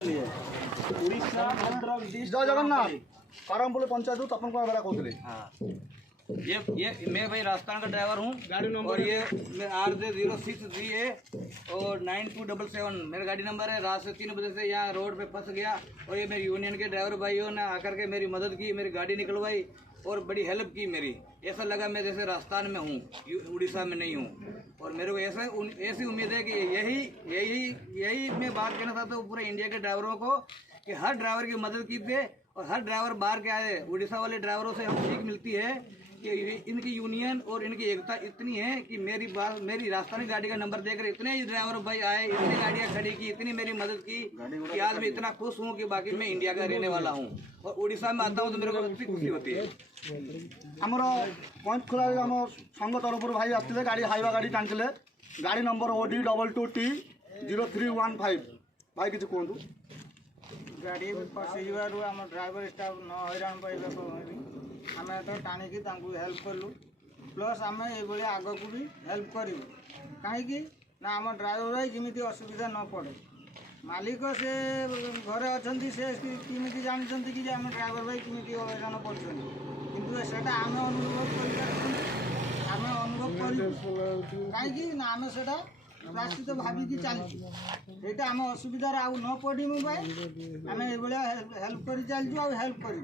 जय जगन्नाथ करमपुर पंचायत तपन कुमार बेरा कहते। ये मैं भाई राजस्थान का ड्राइवर हूँ और ये RJ06GA और 9277 मेरा गाड़ी नंबर है। रात से 3 बजे से यहाँ रोड पे फंस गया और ये मेरी यूनियन के ड्राइवर भाइयों ने आकर के मेरी मदद की, मेरी गाड़ी निकलवाई और बड़ी हेल्प की मेरी। ऐसा लगा मैं जैसे राजस्थान में हूँ, उड़ीसा में नहीं हूँ। और मेरे को ऐसी उम्मीद है कि यही मैं बात कहना चाहता हूँ पूरे इंडिया के ड्राइवरों को कि हर ड्राइवर की मदद कीजिए और हर ड्राइवर बाहर के आए। उड़ीसा वाले ड्राइवरों से हम सीख मिलती है कि इनकी यूनियन और इनकी एकता इतनी है कि मेरी राजस्थानी गाड़ी का नंबर देकर इतने ही ड्राइवर भाई आए, इतनी गाड़ियाँ खड़ी की, इतनी मेरी मदद की कि आज मैं इतना खुश हूँ कि बाकी मैं इंडिया का रहने वाला हूँ और उड़ीसा में आता हूँ तो मेरे को अच्छी खुशी होती है। आमर पॉइंट खोला आम संघ तरफ भाई आते गाड़ी हाइवा गाड़ी टाणी गाड़ी नंबर OD22T0315 भाई किसी कहतु। गाड़ी फसीबार आम ड्राइवर स्टाफ न हैरान पाइबा आम तो टाणिकी हेल्प कलु प्लस आम ये आग को भी हेल्प करूँ कहीं ना आम ड्राइवर भाई जमी असुविधा न पड़े। मालिक से घरे अच्छा से किमी जानते कि आम ड्राइवर भाई किमी हैरान पड़े किंतु सेटा आम अनुभव कहीं ना आम से प्राश्चित भाविकी चलती आम असुविधार आउ न पड़ू आम हेल्प कर चलचु हेल्प कर।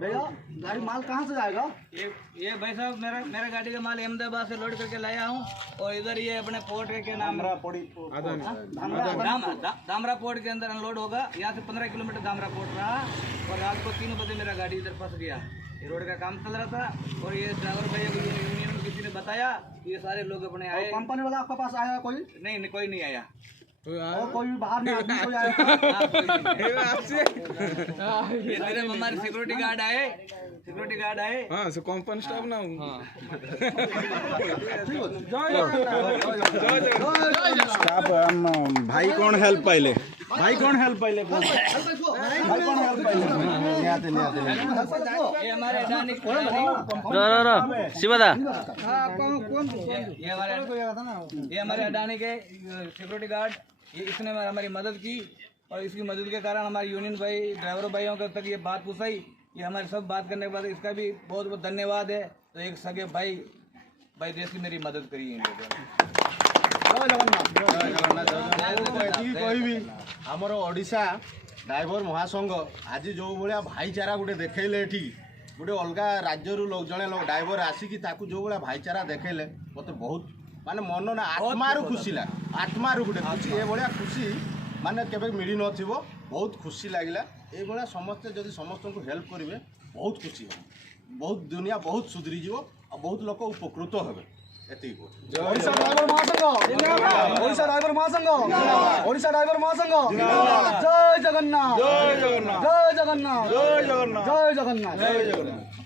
भैया गाड़ी माल कहाँ से जाएगा? ये भाई साहब मेरा गाड़ी का माल अहमदाबाद से लोड करके लाया हूँ और इधर ये अपने पोर्ट के नाम दामरा पोर्ट के अंदर अनलोड होगा। यहाँ से 15 किलोमीटर दामरा पोर्ट रहा और रात को 3 बजे मेरा गाड़ी इधर फंस गया। ये रोड का काम चल रहा था और ये ड्राइवर भैया को यूनियन में किसी ने बताया, ये सारे लोग अपने आए। कंपनी वाला आपके पास आया कोई? नहीं कोई नहीं आया। और कोई बाहर में आदमी कोई आया? ये मेरे हमारे सिक्योरिटी गार्ड आए। हाँ सो कंपनी स्टाफ ना स्टाफ भाई कौन हेल्प पाइले ये हमारे अडानी के सिक्योरिटी गार्ड इसने हमारी मदद की और इसकी मदद के कारण हमारे यूनियन भाई ड्राइवर भाइयों तक ये बात पूछाई। ये हमारे सब बात करने के बाद इसका भी बहुत बहुत धन्यवाद है। तो एक सगे भाई देश की मेरी मदद करी है। आमर ओडिशा ड्राइवर महासंघ आज जो भाया भाईचारा गोटे देखले ये गोटे अलग राज्य लोग जड़े लोग ड्राइवर आसिकी जो भाया भाईचारा देखले मत बहुत माने मन ना आत्मारू खुशी लगे। आत्मारू गोटे खुशी ये भाया खुशी माने केबे मिली नथिबो। बहुत खुशी लगिला ये भाया समस्ते जदि समस्त को हेल्प करेंगे बहुत खुशी हो, बहुत दुनिया बहुत सुधरी जीव और बहुत लोग उपकृत हेबे। ओडिशा ड्राइवर महासंघ जय जगन्नाथ जय जगन्नाथ जय जगन्नाथ जय जगन्नाथ जय जगन्नाथ।